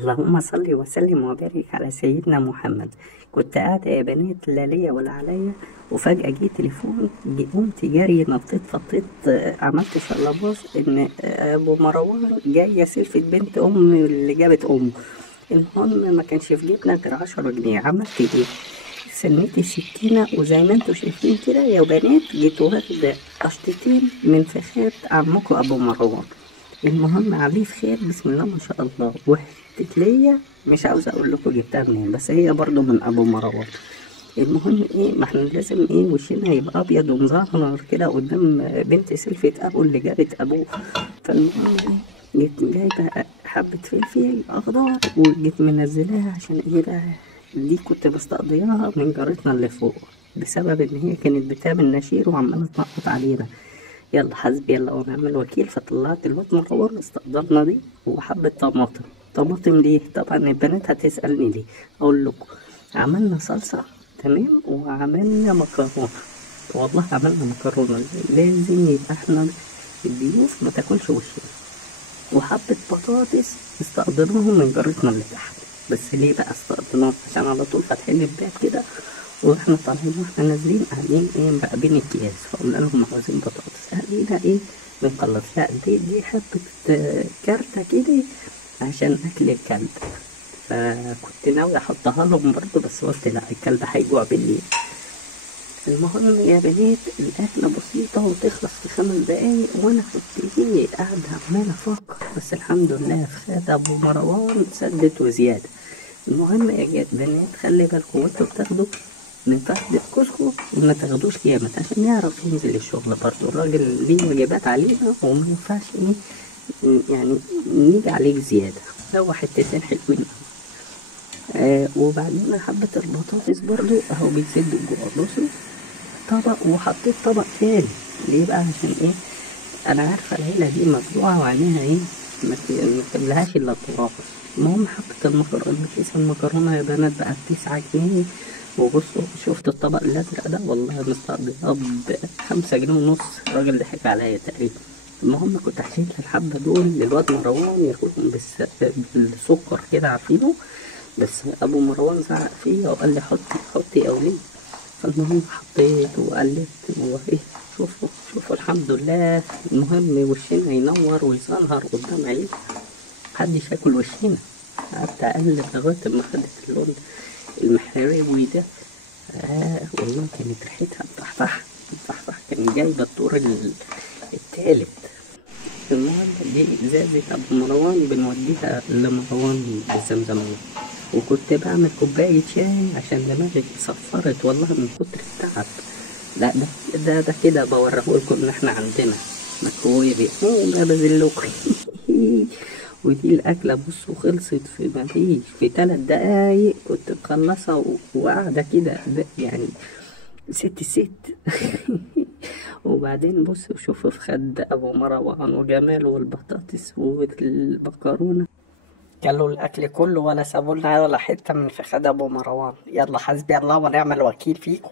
اللهم صل وسلم وبارك على سيدنا محمد. كنت قاعدة يا بنات لا ليا ولا عليا، وفجأة جه تليفون، قمت جري نطيت فطيت، عملت شقلباظ ان ابو مروان جاي يسلفت بنت ام اللي جابت امه. المهم ما كانش في جيبنا غير 10 جنيه. عملت ايه؟ سنيت السكينة وزي ما انتوا شايفين كده يا بنات جيت واخدة قشطتين من فخاد عمكم ابو مروان. المهم عليه خير بسم الله ما شاء الله، وحتة ليا مش عاوزة اقول لكم جبتها منين، بس هي برضو من ابو مروان. المهم ايه، ما احنا لازم ايه وشنا يبقى ابيض ومزهر كده قدام بنت سلفة ابو اللي جابت ابوه. فالمهم ايه، جيت جايبة حبة فلفل اخضر وجيت منزلاها عشان ايه بقى، دي كنت مستقضياها من جارتنا اللي فوق، بسبب ان هي كانت بتعمل نشير وعمالة تنقط علينا. يلا حسبي الله ونعم الوكيل. فطلعت الواد مروان استقدرنا دي وحبة طماطم. طماطم ليه؟ طبعا البنات هتسألني ليه، أقول لكم عملنا صلصة تمام وعملنا مكرونة. والله عملنا مكرونة، لازم يبقى احنا الضيوف ما تاكلش وشنا. وحبة بطاطس استقدرناهم من جارتنا اللي تحت. بس ليه بقى استقدرناهم؟ عشان على طول فاتحين الباب كده، واحنا طالعين واحنا نازلين قاعدين ايه مراقبين الكياس، فقلنا لهم عاوزين بطاطس، قالينا ايه بنخلص، لا دي حبة كارتة كده عشان اكل الكلب. فكنت ناوي احطها لهم برضه، بس قلت لا الكلب هيجوع بالليل. المهم يا بنات الأكلة بسيطة وتخلص في 5 دقايق، وأنا كنت إيه قاعدة عمالة أفكر، بس الحمد لله فخاد أبو مروان سدت وزيادة. المهم يا بنات خلي بالكم وانتوا بتاخدوا من فخدة كشكو وما تاخدوش جامد عشان يعرف ينزل الشغل. برضه الراجل ليه واجبات علينا وما ينفعش ايه يعني نيجي عليه زيادة. هو حتتين حلوين. وبعدين حبة البطاطس برضو اهو بيسدوا الجوع. بصوا طبق وحطيت طبق تاني. ليه بقى؟ عشان ايه؟ انا عارفة العيلة دي مجوعة وعينيها ايه ما تملهاش الا التراب. المهم حبة المكرونة، كيس المكرونة يا بنات بقى ب9 جنيه. وبصوا شفت الطبق الازرق ده والله مستقضيها ب5 جنيه ونص، الراجل ضحك عليا تقريبا. المهم كنت هشيل الحبة دول للواد مروان ياكلهم بالسكر كده عارفينه، بس ابو مروان زعق فيا وقال لي حطي حطي يا وليد. فالمهم حطيت وقلبت وايه، شوفوا الحمد لله. المهم وشنا ينور ويزنهر قدام عيني، محدش ياكل وشنا. قعدت اقلب لغايه ما خدت اللون المحروي ده. والله كانت ريحتها مفحفحه مفحفحه، كان جايبه الدور التالت. المهم دي ازازة ابو مروان بنوديها لمروان بالزمزمية. وكنت بعمل كوباية شاي عشان دماغي صفرت والله من كتر التعب. لا ده كده بوريهولكم ان احنا عندنا ميكروويف ما بذلكم. ودي الأكلة بصوا خلصت في مفيش في 3 دقايق، كنت مخلصة وقاعدة كده يعني ست. وبعدين بصوا شوفوا في خد أبو مروان وجمال والبطاطس والمكرونة، كلوا الأكل كله ولا سابولنا ولا حتة من فخاد أبو مروان. يلا حسبي الله ونعم الوكيل فيكم.